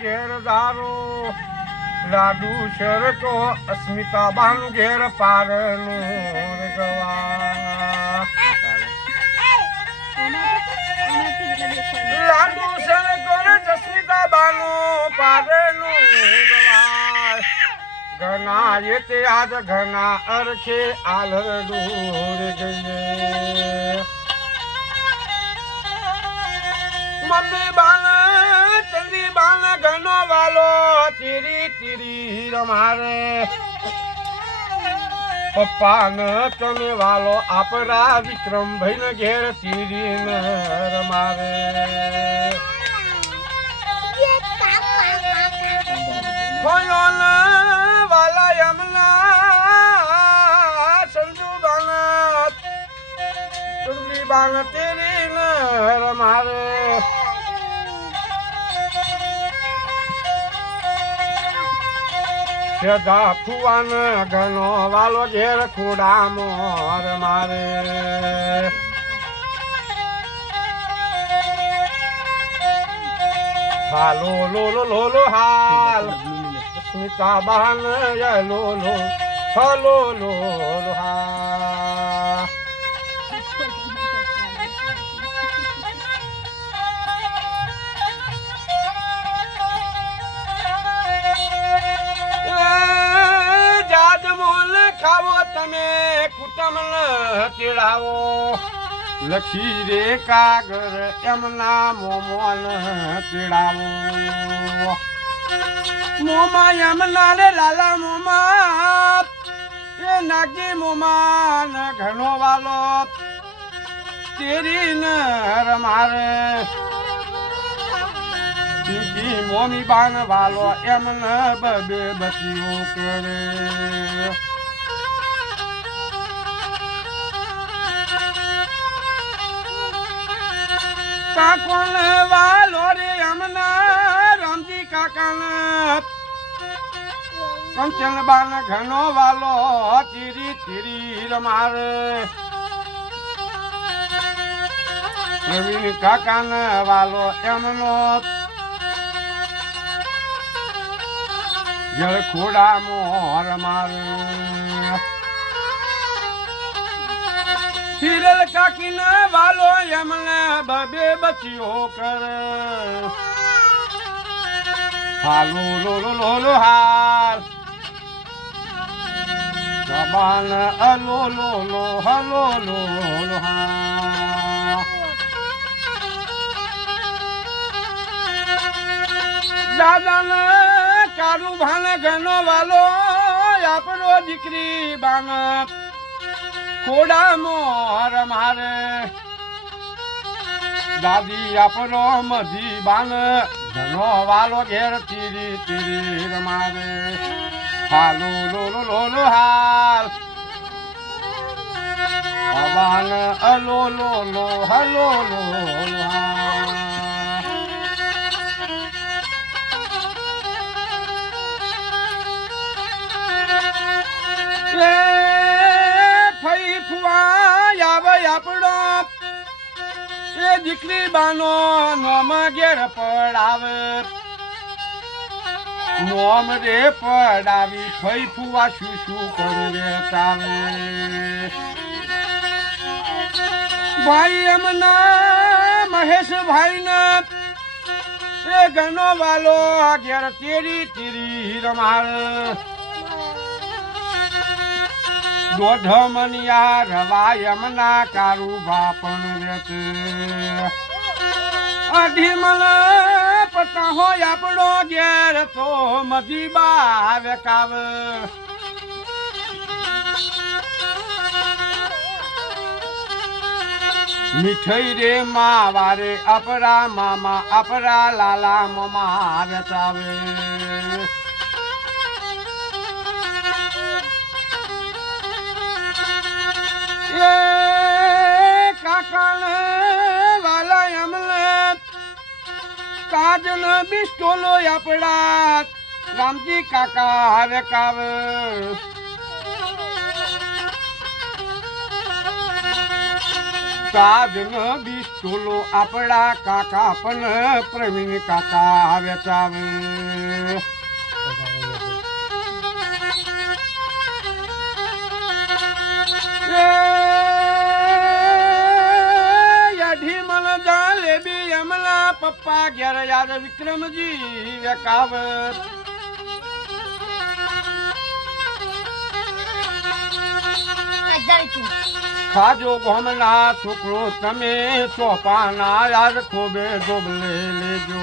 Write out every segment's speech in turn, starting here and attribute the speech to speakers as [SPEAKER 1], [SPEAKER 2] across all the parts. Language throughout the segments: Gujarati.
[SPEAKER 1] ઘેર દારો લાડુ શરતો અસ્મિતા બાનું ઘેર પારનું ગવા લાડુ શરતો ને જસ્મિતા બાનું પારનું ગવા ઘના એ તે આજ ઘના અરખે આલર દૂર ગયે. મમ્મી બાન ચંદી બાન ઘનો વાલો, ચીરી ચીરી રમારે. પપ્પા ન તમે વાલો, આપરા વિક્રમ ભાઈ ને ઘેર ચીરી ને રમારે. ખોયો વાલા યમના, સંજુ બાન ચંદી બાન તેરી ને રમારે. સદા ફુવાન ઘનો વાલો ઘેર ખુડા મોર મારે હાલો લો લો લો લો હાલ. સ્મિતા બહાન ય લો લો હલો લો લો, હા. ખાવો તમે કુટુંબ તેડાવો લખી રે કાગર એમના મોમોન તેડાવો મોમા એમના રે લાલા મોમા. એ નાગી મોમા ઘણો વાલો. તેરી ન રમારે મોમી બાન વાલો ન બબે બતીઓ કરે. કાકોન વાલો રે એમના રામજી કાકાના કંચન બાન ઘનો વાલો, ચીરી તીરી રમારે. પ્રવીણ કાકાન વાલો એમનો. જળ ખોડા મોર મારે સિરલ કાકીને વાલો એમને બબે બચ્યો કરે. હાલો લો લો લો લો, હાલ. કબાન અલો લો લો હલો લો લો હા. દાદાને કારું ભાને ઘનો વાલો, આપણો દીકરી બાન ખોડા મોર મારે. દાદી આપણો મધી બાન ધનો વાલો ઘેર તીરી તીરી રમારે હાલો, લો લો લો લો, હાલ. અબાન અલો લો લો, હલો લો દીકરી બાનો નોમ ઘેર પડાવે. નોમ રે પડાવી, ફઈ ફુવા શું શું કરે તાવે ભાઈ એમના મહેશ ભાઈ ના એ ગનો વાલો ઘેર તેરી તેરી રમાડે દોઢ મનિયા રવા યમના કારુભા પણ વેચે અઢી મલ પતા હોય આપણો ઘેર તો મધી બાવે કાવ મીઠઈ રે માવારે અપરા મામા, અપરા લાલા મમા વેચાવે કાજન બિસ્ટોલો આપડા. રામજી કાકા હવે કાવ. કાજન બિસ્ટોલો આપડા કાકા પણ પ્રવીણ કાકા આવે યઢી પપ્પા ઘેર યાદ વિક્રમજી વેકાવત ખાજો ગોમના છોકરો તમે ચોપાના યાદ ખોબે ગોબલે લેજો.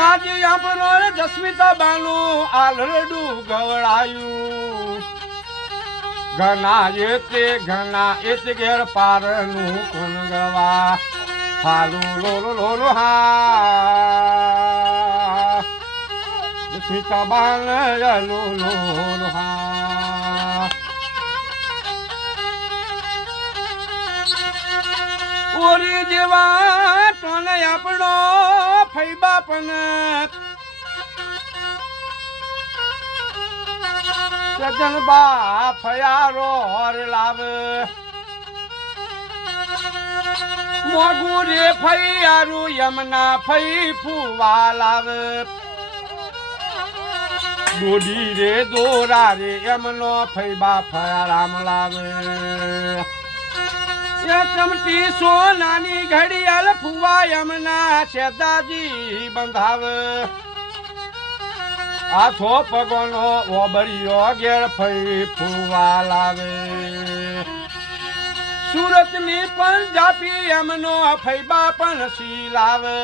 [SPEAKER 1] આજે આપણો જસ્મિતા બાનું આલરડું ગવડાયું. ઘણા એતે ઘણા એત ઘેર પારનું કોણ ગવા હાલો લોલો લોલો હા. જસ્મિતા બાન લો લો, હા. ઓરી જેવા ટોને આપણો ફૈબા પણ સજન બા ફયારો હર લાવે. મોગું રે ફૈયારું યમના ફઈ ફુવા લાવે. દોડી રે દોરા રે એમનો ફૈબા ફયારામ લાવે. એ ચમટી સોનાની ઘડિયાળ ફુવા યમના શેદાજી બંધાવે. આથો પગનો ઓબરિયો ઘેર ફરી ફુવા લાવે. સુરતની પંજાબી એમનો ફૈબા પણ શીલાવે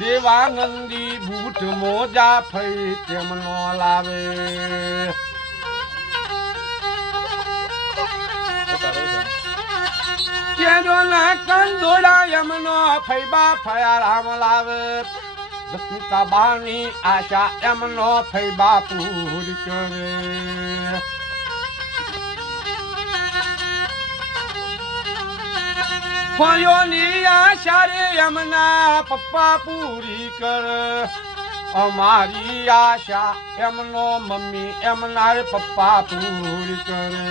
[SPEAKER 1] દેવાનંદી બૂટ મોજા ફઈ તેમનો લાવે. કેનો ના કંદોડા એમનો ફૈબા ફયારામ લાવે. જસ્મિતા આશા એમનો ફૈબા પૂરી કરે ફયોની આશા રે એમના પપ્પા પૂરી કર. અમારી આશા એમનો મમ્મી એમના રે પપ્પા પૂરી કરે.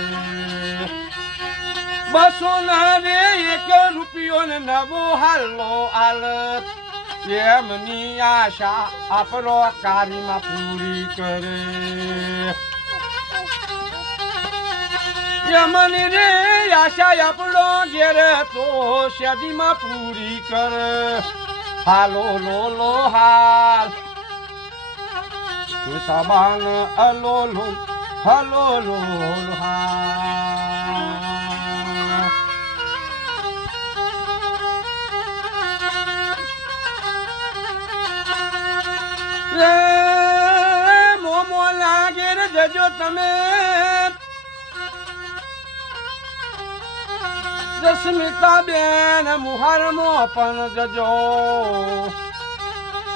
[SPEAKER 1] બસો ના રે એક રૂપિયો ને નવો હાલો આલત એમની આશા આપણો કારીમાં પૂરી કરે. યમની રે આશા આપણો ઘેર તો શદીમાં પૂરી કર. હાલો, લો લો, હાલ. તું સબાન અલો લો, હલો, લો લો, હાલ. રે મોમો લાગે રે જજો તમે. જસ્મિતા બેન, મુહારમો પણ જજો.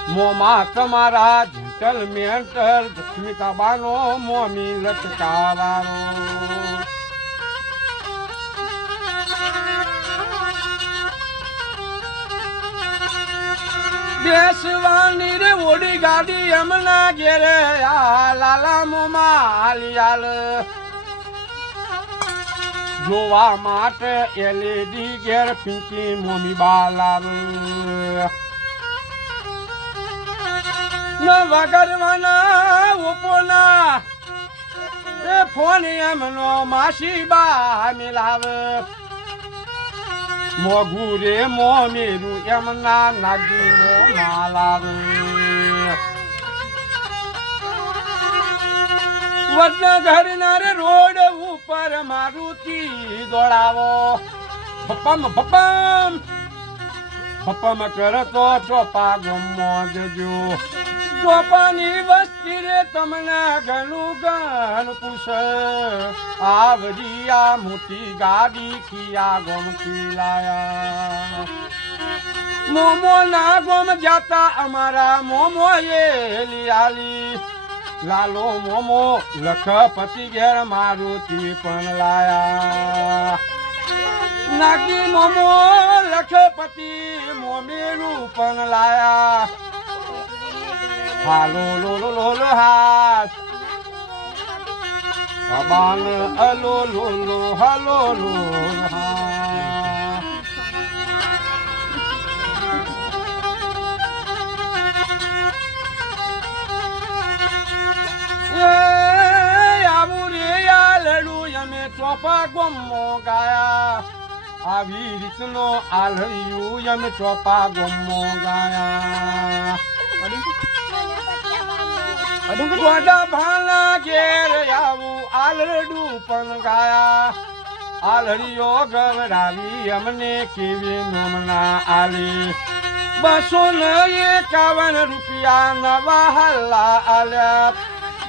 [SPEAKER 1] મોમાં તમારા જેન્ટલ મેન્ટર જસ્મિતા બાનો મોમી લટકાવારો. બેસવાની રે ઓડી ગાડી એમના ઘેરે આ લાલા મોમાં હાલી જોવા માટે એલઈડી ઘેર પિંકી મોમી બાલાવ ન કરવાના ઉપોના એ ફોન એમનો માસી બા મિલાવે મોઘું રે એમના નાગી મો માલાવ વડનગર ના રે રોડ ઉપર મારુતિ દોડાવો. ભપમ ભપમ ભપમ કરતો ચોપા ગમો જજો. ચોપાની વસ્તી રે તમને ઘણું ગણ પૂછ. આવડી આ મોટી ગાડી કિયા ગમતી લાયા. મોમો ના ગોમ જાતા અમારા મોમો એ લિયાલી. લાલો મોમો લખપતિ ઘેર મારુતિ પણ લાયા. નાગી મોમો લખપતિ મોમેરું પણ લાયા. હાલો હાથ બાબાન અલો લોલો હાલો લો ચોપા ગમો ગાયા. આવી રીતનો આલળિયું એમ ચોપા ગમો ગાયા. ગોડા ભાના ઘેર આવું આલરડું પણ ગાયા. આલડીઓ ગવડાવી અમને કેવી નોમના આલી. બસો ને એકાવન રૂપિયા નવા હલ્લા આલ્યા.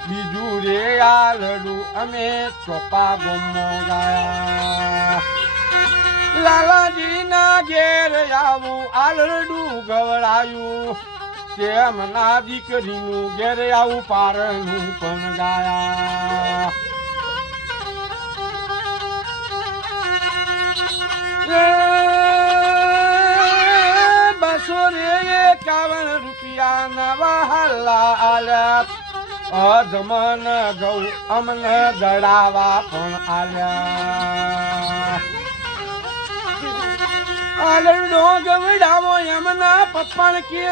[SPEAKER 1] બીજું રે આલડું અમે ચોપા ગમો ગાયા. લાલાજીના ઘેર આવું આલરડું ગવડાયું. તેમના દીકરીનું ઘેર આવું પારણું પણ ગાયા. બસો રે એકાવન રૂપિયા નવા હલ્લા આલ્યા અધમન ગૌ અમને દડાવા પણ આલ્યા. આલરડો ગવડાવો એમના પપ્પા કે,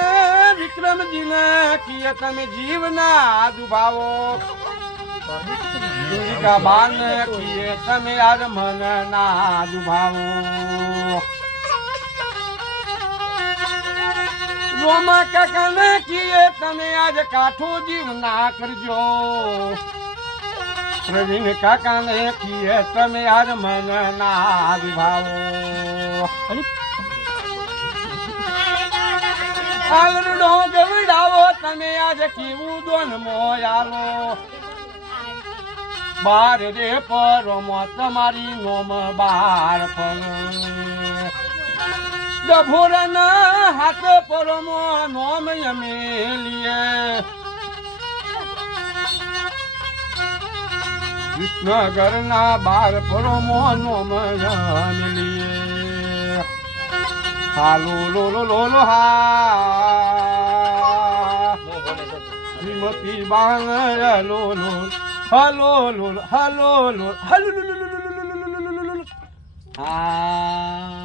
[SPEAKER 1] વિક્રમજીને કે તમે જીવના દુભાવો દુર્ગા બાન કે તમે આજ મન ના દુભાવો રોમા કાકાને કે તમે આજ કાઠો જીવ ના કરજો. પ્રવીણ કાકાને કીએ તમે આજ મન ના દુભાવો આલરડો ગવડાવો, તમે આજ કેવું દોન મોયાલો બાર રે પરોમો તમારી નોમ બાર પર ડભોરના હાથ પરોમો નોમ અમે લીએ વિસનગરના બાર પરોમો નોમ અમે લીએ હાલો લો લો લો લો હા શ્રીમતી બાણ લો લો હલો લો હલો લો હલો લો લો લો લો લો લો લો લો લો લો. હા